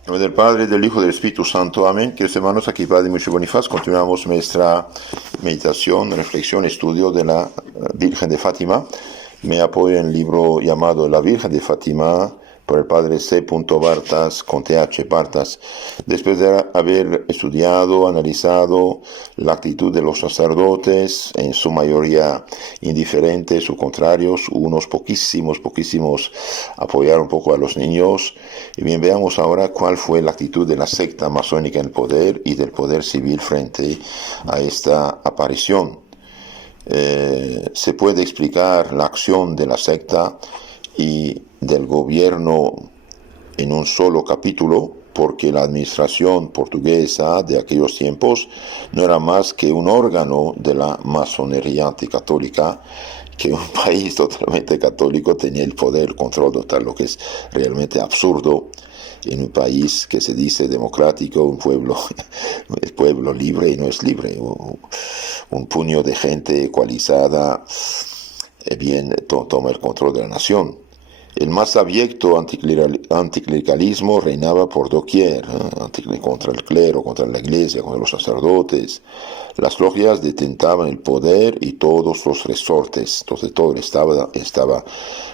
En nombre del Padre, del Hijo y del Espíritu Santo. Amén. Queridos hermanos, aquí Padre Mucho Bonifaz, continuamos nuestra meditación, reflexión, estudio de la Virgen de Fátima. Me apoyo en el libro llamado La Virgen de Fátima, por el Padre C. Bartas, con TH Bartas. Después de haber estudiado, analizado la actitud de los sacerdotes, en su mayoría indiferentes o contrarios, unos poquísimos apoyaron un poco a los niños. Y bien, veamos ahora cuál fue la actitud de la secta masónica en el poder y del poder civil frente a esta aparición. Se puede explicar la acción de la secta y del gobierno en un solo capítulo, porque la administración portuguesa de aquellos tiempos no era más que un órgano de la masonería anticatólica, que un país totalmente católico tenía el poder, el control total, lo que es realmente absurdo en un país que se dice democrático, un pueblo libre y no es libre, un puño de gente coalizada toma el control de la nación. El más abyecto anticlericalismo reinaba por doquier, contra el clero, contra la iglesia, contra los sacerdotes. Las logias detentaban el poder y todos los resortes. Entonces todo estaba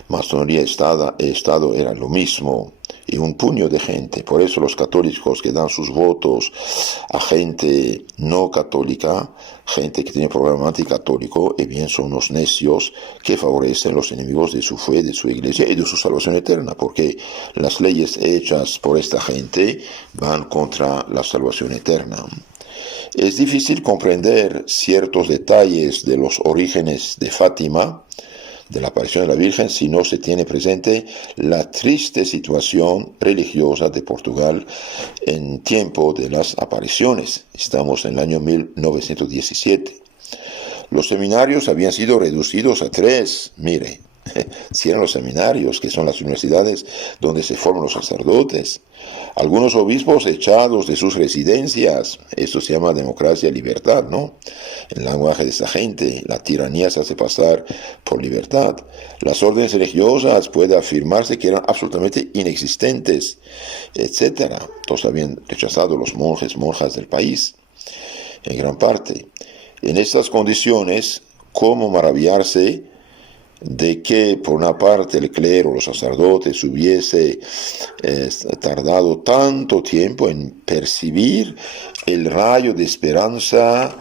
masonería, Estado era lo mismo. Y un puño de gente. Por eso los católicos que dan sus votos a gente no católica, gente que tiene programa anticatólico, bien son unos necios que favorecen los enemigos de su fe, de su iglesia y de su salvación eterna, porque las leyes hechas por esta gente van contra la salvación eterna. Es difícil comprender ciertos detalles de los orígenes de Fátima, de la aparición de la Virgen, si no se tiene presente la triste situación religiosa de Portugal en tiempo de las apariciones. Estamos en el año 1917. Los seminarios habían sido reducidos a 3, mire, si eran los seminarios, que son las universidades donde se forman los sacerdotes. Algunos obispos echados de sus residencias. Esto se llama democracia y libertad, ¿no? En el lenguaje de esa gente, la tiranía se hace pasar por libertad. Las órdenes religiosas puede afirmarse que eran absolutamente inexistentes, etc. Todos habían rechazado los monjas del país, en gran parte. En estas condiciones, ¿cómo maravillarse de que por una parte el clero, los sacerdotes hubiese tardado tanto tiempo en percibir el rayo de esperanza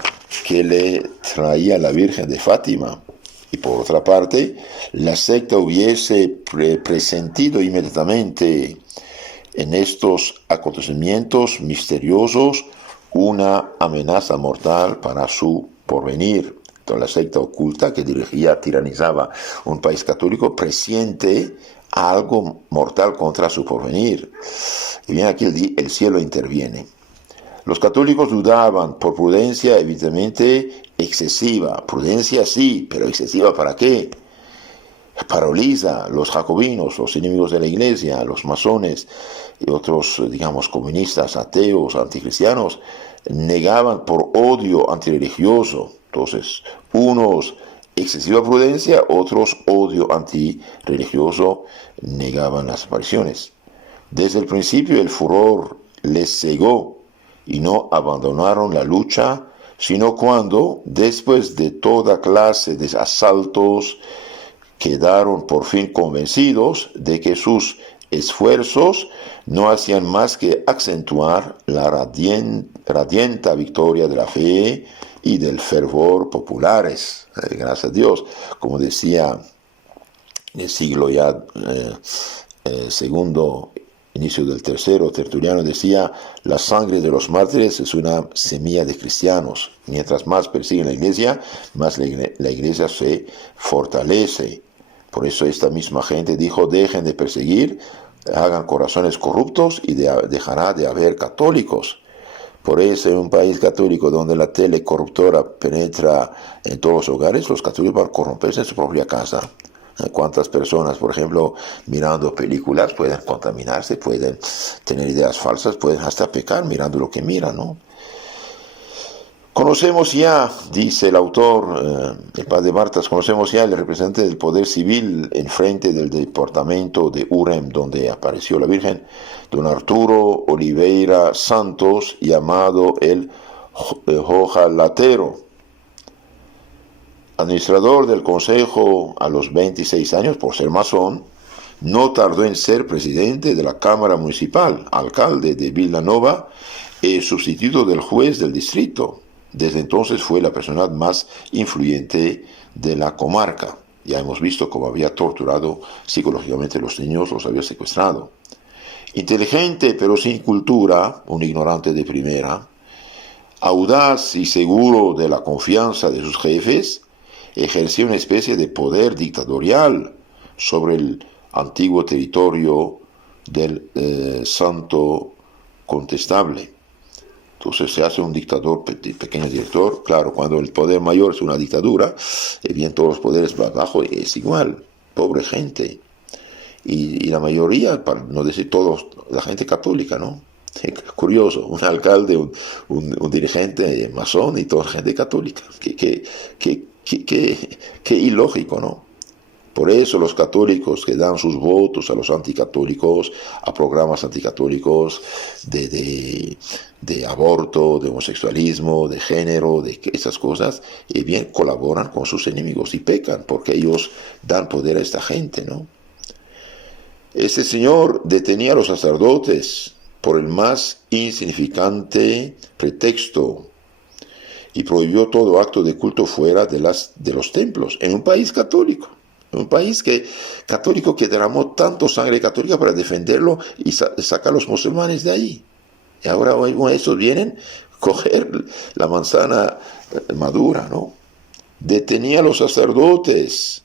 que le traía la Virgen de Fátima? Y por otra parte, la secta hubiese presentido inmediatamente en estos acontecimientos misteriosos una amenaza mortal para su porvenir. Toda la secta oculta que tiranizaba un país católico presiente algo mortal contra su porvenir. Y bien, aquí el cielo interviene. Los católicos dudaban por prudencia evidentemente excesiva. Prudencia sí, pero excesiva ¿para qué? Paraliza los jacobinos, los enemigos de la iglesia, los masones y otros, comunistas, ateos, anticristianos, negaban por odio antirreligioso. Entonces, unos excesiva prudencia, otros odio antirreligioso, negaban las apariciones. Desde el principio el furor les cegó y no abandonaron la lucha, sino cuando, después de toda clase de asaltos, quedaron por fin convencidos de que sus esfuerzos no hacían más que acentuar la radiante victoria de la fe y del fervor populares. Gracias a Dios, como decía en el siglo segundo, inicio del tercero, Tertuliano decía: la sangre de los mártires es una semilla de cristianos. Mientras más persiguen la iglesia, más la iglesia se fortalece. Por eso esta misma gente dijo: dejen de perseguir, hagan corazones corruptos y dejará de haber católicos. Por eso en un país católico donde la tele corruptora penetra en todos los hogares, los católicos van a corromperse en su propia casa. ¿Cuántas personas, por ejemplo, mirando películas pueden contaminarse, pueden tener ideas falsas, pueden hasta pecar mirando lo que miran, ¿no? Conocemos ya, dice el autor, el padre Martas, conocemos ya el representante del poder civil en frente del departamento de Urem, donde apareció la Virgen, don Arturo Oliveira Santos, llamado el Hojalatero, administrador del consejo a los 26 años por ser masón. No tardó en ser presidente de la Cámara Municipal, alcalde de Villanova y sustituto del juez del distrito. Desde entonces fue la persona más influyente de la comarca. Ya hemos visto cómo había torturado psicológicamente a los niños, los había secuestrado. Inteligente pero sin cultura, un ignorante de primera, audaz y seguro de la confianza de sus jefes, ejercía una especie de poder dictatorial sobre el antiguo territorio del Santo Contestable. Entonces se hace un dictador, pequeño director. Claro, cuando el poder mayor es una dictadura, bien todos los poderes más bajos es igual. Pobre gente. Y la mayoría, para no decir todos, la gente católica, ¿no? Curioso, un alcalde, un dirigente masón y toda gente católica. Qué ilógico, ¿no? Por eso los católicos que dan sus votos a los anticatólicos, a programas anticatólicos de aborto, de homosexualismo, de género, de esas cosas, y bien colaboran con sus enemigos y pecan porque ellos dan poder a esta gente, ¿no? Este señor detenía a los sacerdotes por el más insignificante pretexto y prohibió todo acto de culto fuera de los templos, en un país católico. Un país católico que derramó tanto sangre católica para defenderlo y sacar a los musulmanes de ahí. Y ahora estos vienen a coger la manzana madura, ¿no? Detenía a los sacerdotes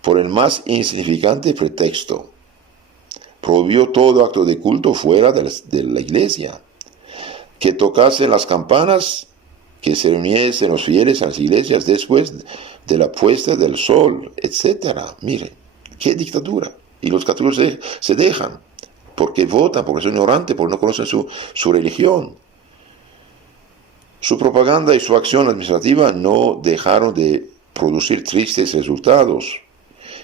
por el más insignificante pretexto. Prohibió todo acto de culto fuera de la iglesia. Que tocasen las campanas, que se reuniesen los fieles a las iglesias después de la puesta del sol, etc. Miren, qué dictadura. Y los católicos se dejan, porque votan, porque son ignorantes, porque no conocen su religión. Su propaganda y su acción administrativa no dejaron de producir tristes resultados.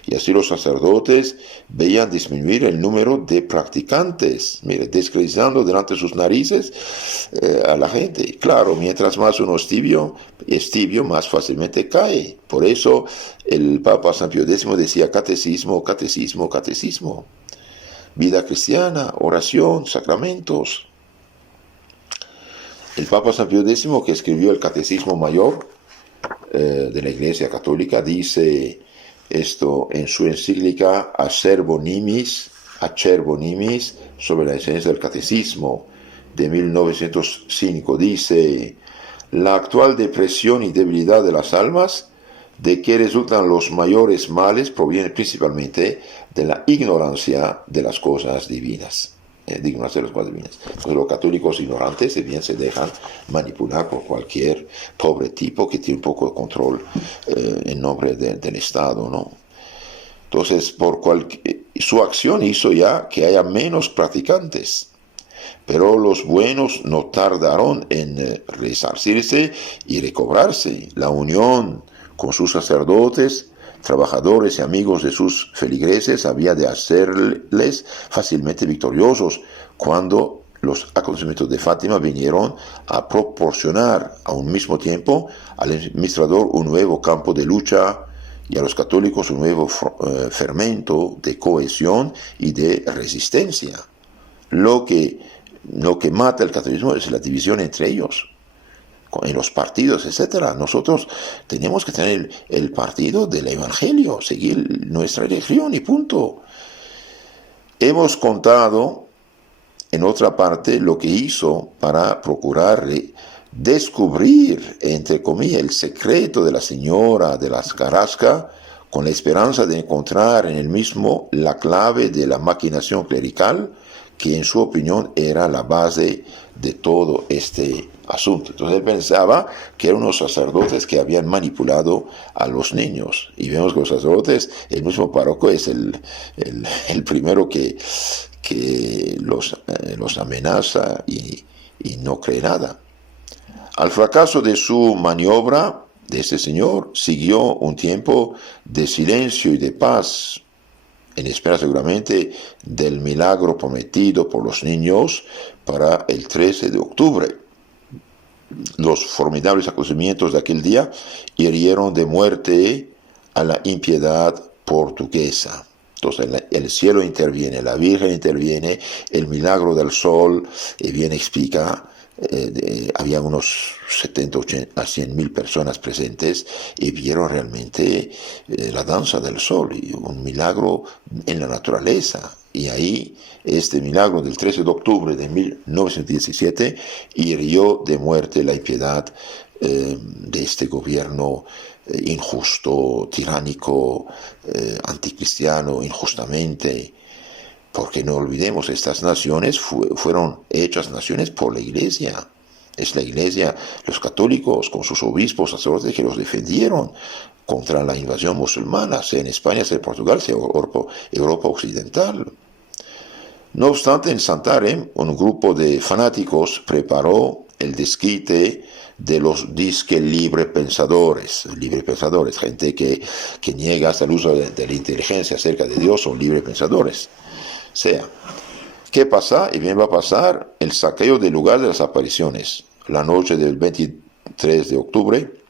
Y así los sacerdotes veían disminuir el número de practicantes, mire, descrestando delante de sus narices a la gente. Claro, mientras más uno es tibio, más fácilmente cae. Por eso el Papa San Pío X decía catecismo, catecismo, catecismo. Vida cristiana, oración, sacramentos. El Papa San Pío X, que escribió el Catecismo Mayor de la Iglesia Católica, dice esto en su encíclica Acervo Nimis, sobre la esencia del catecismo de 1905. Dice: la actual depresión y debilidad de las almas, de que resultan los mayores males, proviene principalmente de la ignorancia de las cosas divinas. Entonces los católicos ignorantes bien se dejan manipular por cualquier pobre tipo que tiene un poco de control en nombre del Estado, ¿no? Entonces su acción hizo ya que haya menos practicantes, pero los buenos no tardaron en resarcirse y recobrarse. La unión con sus sacerdotes, trabajadores y amigos de sus feligreses había de hacerles fácilmente victoriosos cuando los acontecimientos de Fátima vinieron a proporcionar a un mismo tiempo al administrador un nuevo campo de lucha y a los católicos un nuevo fermento de cohesión y de resistencia. Lo que mata el catolicismo es la división entre ellos, en los partidos, etc. Nosotros tenemos que tener el partido del Evangelio, seguir nuestra religión y punto. Hemos contado en otra parte lo que hizo para procurar descubrir, entre comillas, el secreto de la señora de las Carrasca, con la esperanza de encontrar en él mismo la clave de la maquinación clerical, que en su opinión era la base de todo este asunto. Entonces él pensaba que eran unos sacerdotes que habían manipulado a los niños. Y vemos que los sacerdotes, el mismo párroco es el primero que los amenaza y no cree nada. Al fracaso de su maniobra, de este señor, siguió un tiempo de silencio y de paz, en espera seguramente del milagro prometido por los niños para el 13 de octubre. Los formidables acontecimientos de aquel día hirieron de muerte a la impiedad portuguesa. Entonces el cielo interviene, la Virgen interviene, el milagro del sol, bien explica, había unos 70 80, a 100 mil personas presentes y vieron realmente la danza del sol, y un milagro en la naturaleza. Y ahí este milagro del 13 de octubre de 1917 hirió de muerte la impiedad de este gobierno injusto, tiránico, anticristiano, injustamente. Porque no olvidemos, estas naciones fueron hechas naciones por la Iglesia. Es la Iglesia, los católicos con sus obispos, sacerdotes que los defendieron contra la invasión musulmana, sea en España, sea en Portugal, sea en Europa Occidental. No obstante, en Santarém, un grupo de fanáticos preparó el desquite de los disque libre pensadores, gente que niega hasta el uso de la inteligencia acerca de Dios, son libre pensadores. O sea, ¿qué pasa? Y bien va a pasar el saqueo del lugar de las apariciones. La noche del 23 de octubre,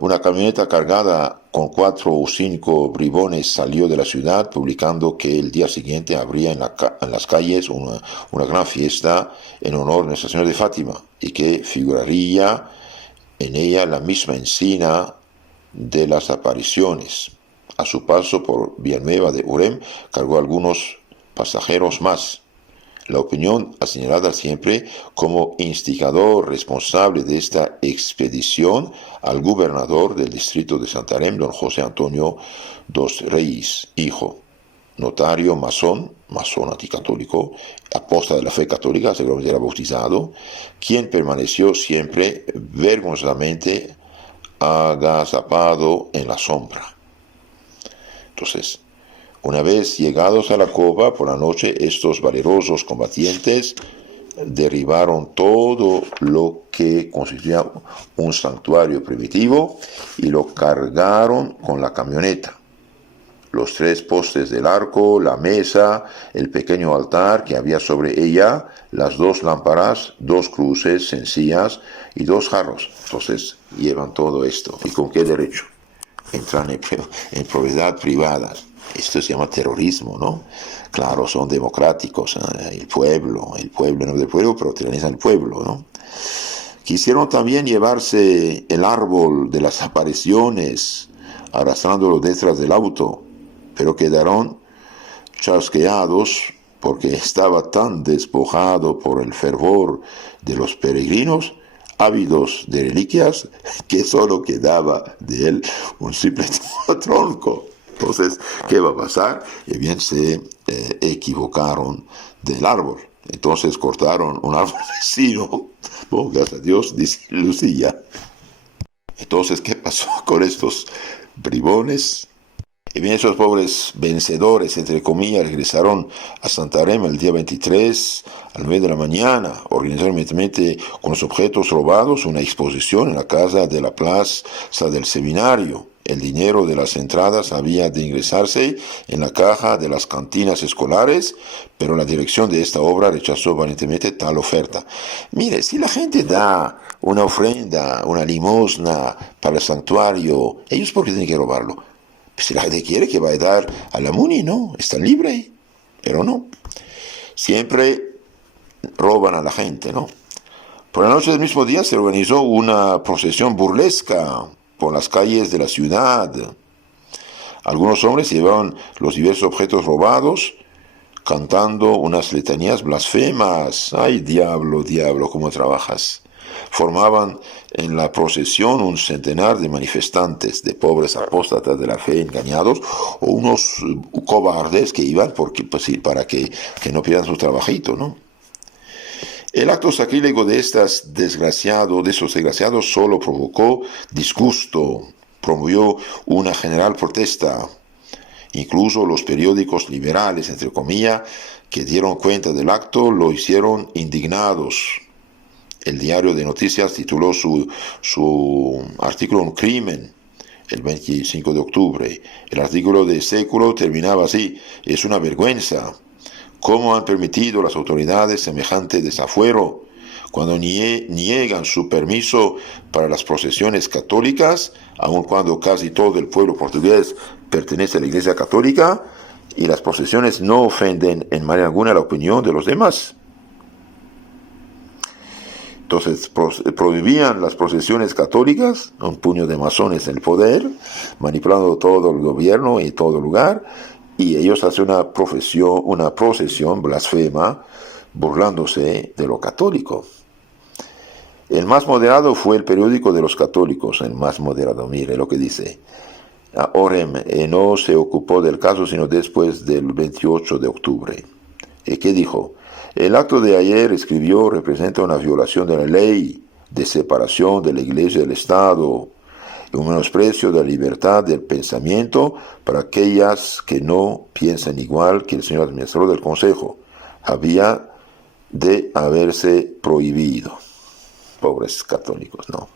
una camioneta cargada con 4 o 5 bribones salió de la ciudad, publicando que el día siguiente habría en las calles una gran fiesta en honor de Nuestra Señora de Fátima, y que figuraría en ella la misma encina de las apariciones. A su paso por Villanueva de Urem, cargó algunos pasajeros más. La opinión ha señalado siempre como instigador responsable de esta expedición al gobernador del distrito de Santarém, don José Antonio dos Reis, hijo, notario masón anticatólico, aposta de la fe católica, seguramente era bautizado, quien permaneció siempre vergonzosamente agazapado en la sombra. Entonces, una vez llegados a la cova por la noche, estos valerosos combatientes derribaron todo lo que constituía un santuario primitivo y lo cargaron con la camioneta. Los 3 postes del arco, la mesa, el pequeño altar que había sobre ella, las 2 lámparas, 2 cruces sencillas y 2 jarros. Entonces llevan todo esto. ¿Y con qué derecho? Entran en propiedad privada. Esto se llama terrorismo, ¿no? Claro, son democráticos, el pueblo, no del pueblo, pero tiranizan el pueblo, ¿no? Quisieron también llevarse el árbol de las apariciones, arrastrándolo detrás del auto, pero quedaron chasqueados porque estaba tan despojado por el fervor de los peregrinos, ávidos de reliquias, que solo quedaba de él un simple tronco. Entonces, ¿qué va a pasar? Y bien, se equivocaron del árbol. Entonces cortaron un árbol vecino. Bueno, gracias a Dios, dice Lucía. Entonces, ¿qué pasó con estos bribones? Y bien, esos pobres vencedores, entre comillas, regresaron a Santarém el día 23 a las 9 de la mañana. Organizaron inmediatamente con los objetos robados una exposición en la casa de la plaza del seminario. El dinero de las entradas había de ingresarse en la caja de las cantinas escolares, pero la dirección de esta obra rechazó valientemente tal oferta. Mire, si la gente da una ofrenda, una limosna para el santuario, ¿ellos por qué tienen que robarlo? Pues si la gente quiere que vaya a dar a la MUNI, ¿no? Está libre, pero no. Siempre roban a la gente, ¿no? Por la noche del mismo día se organizó una procesión burlesca por las calles de la ciudad. Algunos hombres llevaban los diversos objetos robados, cantando unas letanías blasfemas. ¡Ay, diablo, diablo, cómo trabajas! Formaban en la procesión un centenar de manifestantes, de pobres apóstatas de la fe engañados, o unos cobardes que iban para que no pierdan su trabajito, ¿no? El acto sacrílego de esos desgraciados solo provocó disgusto, promovió una general protesta. Incluso los periódicos liberales, entre comillas, que dieron cuenta del acto, lo hicieron indignados. El diario de noticias tituló su artículo Un crimen el 25 de octubre. El artículo de Século terminaba así: es una vergüenza. ¿Cómo han permitido las autoridades semejante desafuero cuando niegan su permiso para las procesiones católicas, aun cuando casi todo el pueblo portugués pertenece a la Iglesia Católica, y las procesiones no ofenden en manera alguna la opinión de los demás? Entonces prohibían las procesiones católicas, un puño de masones en el poder, manipulando todo el gobierno y todo lugar, y ellos hacen una procesión blasfema, burlándose de lo católico. El más moderado fue el periódico de los católicos, el más moderado, mire lo que dice. Orem no se ocupó del caso sino después del 28 de octubre. ¿Qué dijo? El acto de ayer, escribió, representa una violación de la ley de separación de la Iglesia y del Estado, y un menosprecio de la libertad del pensamiento para aquellas que no piensan igual que el señor administrador del Consejo. Había de haberse prohibido. Pobres católicos, ¿no?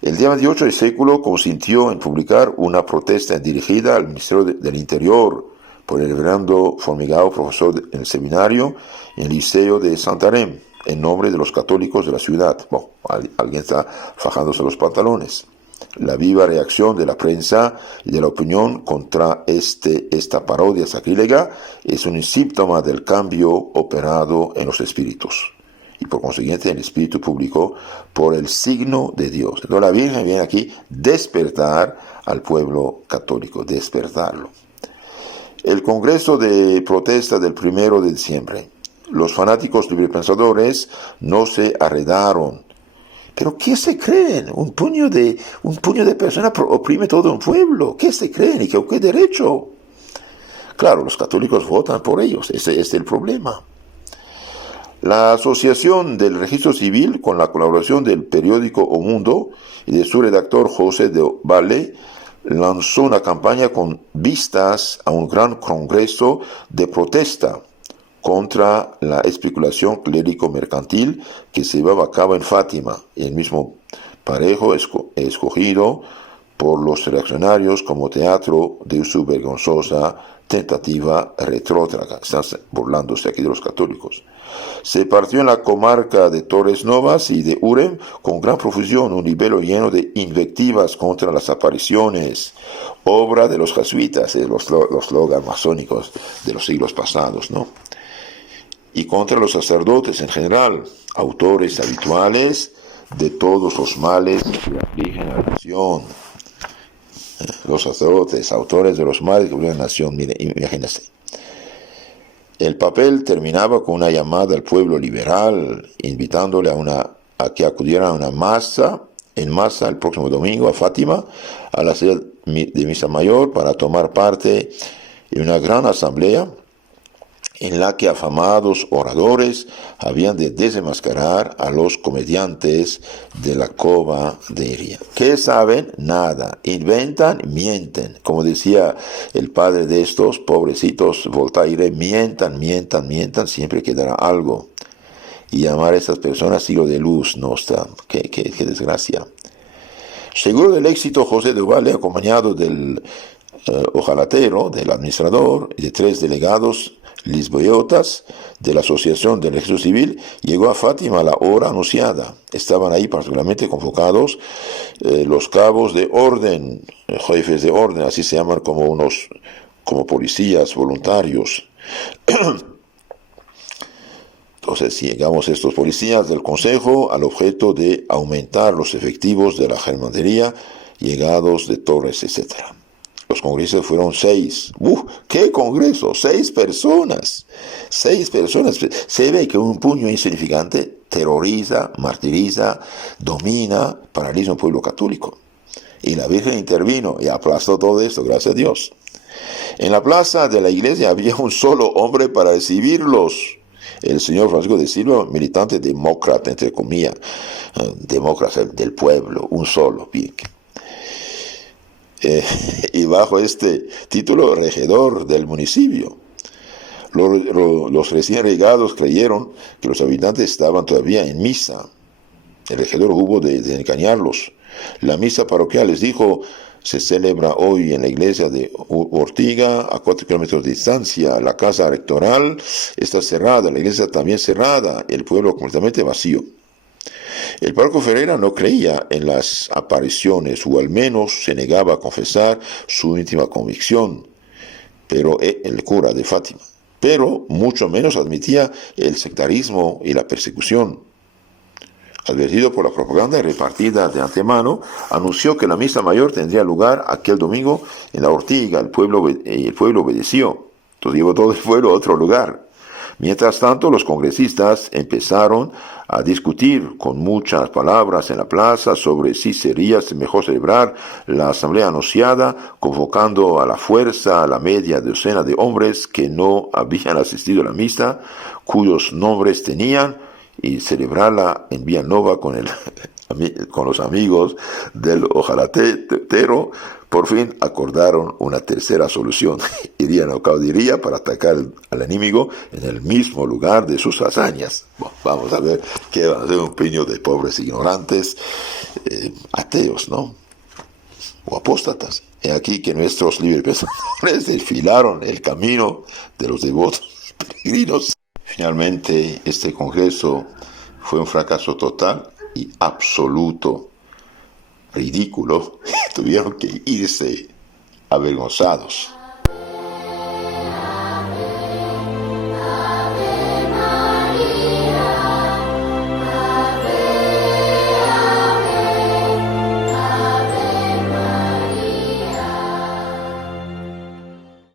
El día 28 de Século consintió en publicar una protesta dirigida al Ministerio del Interior por el reverendo Formigao, profesor en el seminario en el Liceo de Santarém, en nombre de los católicos de la ciudad. Bueno, alguien está fajándose los pantalones. La viva reacción de la prensa y de la opinión contra esta parodia sacrílega es un síntoma del cambio operado en los espíritus, y por consiguiente el espíritu público, por el signo de Dios. Entonces la Virgen viene aquí despertar al pueblo católico, despertarlo. El Congreso de Protesta del 1 de diciembre. Los fanáticos librepensadores no se arredaron. ¿Pero qué se creen? Un puño de personas oprime todo un pueblo. ¿Qué se creen? ¿Y qué derecho? Claro, los católicos votan por ellos. Ese es el problema. La Asociación del Registro Civil, con la colaboración del periódico O Mundo y de su redactor José de Valle, lanzó una campaña con vistas a un gran congreso de protesta contra la especulación clérico-mercantil que se llevaba a cabo en Fátima, el mismo parejo escogido por los reaccionarios como teatro de su vergonzosa tentativa retrógrada. Están burlándose aquí de los católicos. Se partió en la comarca de Torres Novas y de Urem con gran profusión, un libelo lleno de invectivas contra las apariciones, obra de los jesuitas, los slogans masónicos de los siglos pasados, ¿no? Y contra los sacerdotes en general, autores habituales de todos los males que afligen a la nación. Los sacerdotes, autores de los males que afligen a la nación, miren, imagínense. El papel terminaba con una llamada al pueblo liberal, invitándole a que acudieran a una masa el próximo domingo a Fátima, a la sede de misa mayor, para tomar parte en una gran asamblea en la que afamados oradores habían de desenmascarar a los comediantes de la cova de Iria. ¿Qué saben? Nada. Inventan, mienten. Como decía el padre de estos pobrecitos Voltaire, mientan, siempre quedará algo. Y llamar a estas personas siglo de luz, no está. Qué desgracia. Seguro del éxito, José de Valle, acompañado del ojalatero, del administrador y de 3 delegados lisboetas de la Asociación del Registro Civil, llegó a Fátima a la hora anunciada. Estaban ahí particularmente convocados los cabos de orden, jefes de orden, así se llaman como policías voluntarios. Entonces llegamos estos policías del Consejo al objeto de aumentar los efectivos de la Gendarmería, llegados de Torres, etc. Los congresos fueron 6. ¿Qué congreso? 6 personas. 6 personas. Se ve que un puño insignificante terroriza, martiriza, domina, paraliza un pueblo católico. Y la Virgen intervino y aplastó todo esto, gracias a Dios. En la plaza de la iglesia había un solo hombre para recibirlos. El señor Francisco de Silva, militante demócrata, entre comillas, demócrata del pueblo, un solo, bien. Y bajo este título, regidor del municipio. Los recién llegados creyeron que los habitantes estaban todavía en misa. El regidor hubo de engañarlos. La misa parroquial, les dijo, se celebra hoy en la iglesia de Ortiga, a 4 kilómetros de distancia. La casa rectoral está cerrada, la iglesia también cerrada, el pueblo completamente vacío. El párroco Ferreira no creía en las apariciones, o al menos se negaba a confesar su íntima convicción, pero el cura de Fátima. Pero mucho menos admitía el sectarismo y la persecución. Advertido por la propaganda repartida de antemano, anunció que la misa mayor tendría lugar aquel domingo en la Ortiga. El pueblo obedeció. Entonces llevó todo el pueblo a otro lugar. Mientras tanto, los congresistas empezaron a discutir con muchas palabras en la plaza sobre si sería mejor celebrar la asamblea anunciada, convocando a la fuerza a la media docena de hombres que no habían asistido a la misa, cuyos nombres tenían, y celebrarla en Villanova con los amigos del ojalatero. Por fin acordaron una tercera solución. Irían a caudilía para atacar al enemigo en el mismo lugar de sus hazañas. Bueno, vamos a ver qué van a hacer un puño de pobres ignorantes, ateos, ¿no? O apóstatas. He aquí que nuestros liberpensadores desfilaron el camino de los devotos peregrinos. Finalmente, este congreso fue un fracaso total y absoluto. Ridículo. Tuvieron que irse avergonzados.